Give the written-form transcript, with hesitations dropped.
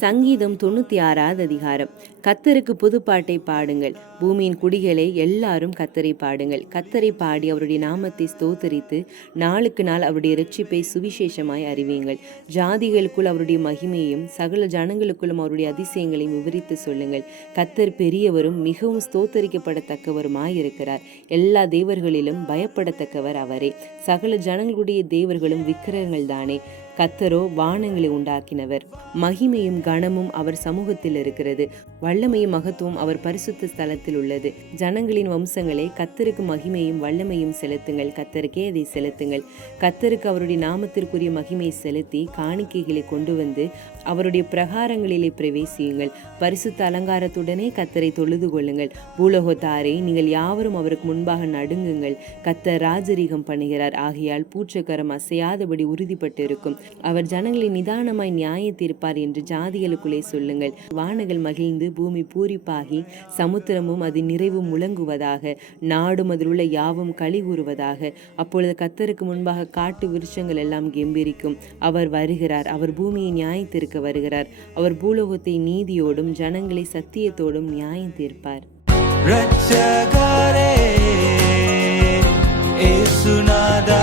சங்கீதம் 96வது அதிகாரம். கர்த்தருக்கு புதுப்பாட்டை பாடுங்கள், பூமியின் குடிகளே எல்லாரும் கர்த்தரை பாடுங்கள். கர்த்தரை பாடி அவருடைய நாமத்தை ஸ்தோத்தரித்து நாளுக்கு நாள் அவருடைய இரட்சிப்பை சுவிசேஷமாய் அறிவியுங்கள். ஜாதிகளுக்குள் அவருடைய மகிமையும் சகல ஜனங்களுக்குள்ளும் அவருடைய அதிசயங்களையும் விவரித்து சொல்லுங்கள். கர்த்தர் பெரியவரும் மிகவும் ஸ்தோத்தரிக்கப்படத்தக்கவருமாயிருக்கிறார். எல்லா தேவர்களிலும் பயப்படத்தக்கவர் அவரே. சகல ஜனங்களுடைய தேவர்களும் விக்கிரகங்கள் தானே. கர்த்தரோ வானங்களை உண்டாக்கினவர். மகிமையும் கனமும் அவர் சமூகத்தில் இருக்கிறது. வல்லமையும் மகத்துவம் அவர் பரிசுத்த ஸ்தலத்தில் உள்ளது. ஜனங்களின் வம்சங்களே, கர்த்தருக்கு மகிமையும் வல்லமையும் செலுத்துங்கள். கர்த்தருக்கே அதை செலுத்துங்கள். கர்த்தருக்கு அவருடைய நாமத்திற்குரிய மகிமையை செலுத்தி காணிக்கைகளை கொண்டு வந்து அவருடைய பிரகாரங்களிலே பிரவேசியுங்கள். பரிசுத்த அலங்காரத்துடனே கர்த்தரை தொழுது கொள்ளுங்கள். பூலோகத்தாரே, நீங்கள் யாவரும் அவருக்கு முன்பாக நடுங்குங்கள். கர்த்தர் ராஜரீகம் பண்ணுகிறார். ஆகையால் பூச்சக்கரம் அசையாதபடி உறுதிப்பட்டு இருக்கும். அவர் ஜனங்களை நிதானமாய் நியாய தீர்ப்பார் என்று ஜாதிகளுக்குள்ளே சொல்லுங்கள். வானங்கள் மகிழ்ந்து பூமி பூரிப்பாகி சமுத்திரமும் அதன் நிறைவும் முழங்குவதாக. நாடும் அதில் உள்ள யாவும் களி கூறுவதாக. அப்பொழுது கர்த்தருக்கு முன்பாக காட்டு விருட்சங்கள் எல்லாம் கெம்பீரிக்கும். அவர் வருகிறார். அவர் பூமியை நியாயத்திற்கு வருகிறார். அவர் பூலோகத்தை நீதியோடும் ஜனங்களை சத்தியத்தோடும் நியாயம் தீர்ப்பார். ரட்சகரே, இயேசுநாதா.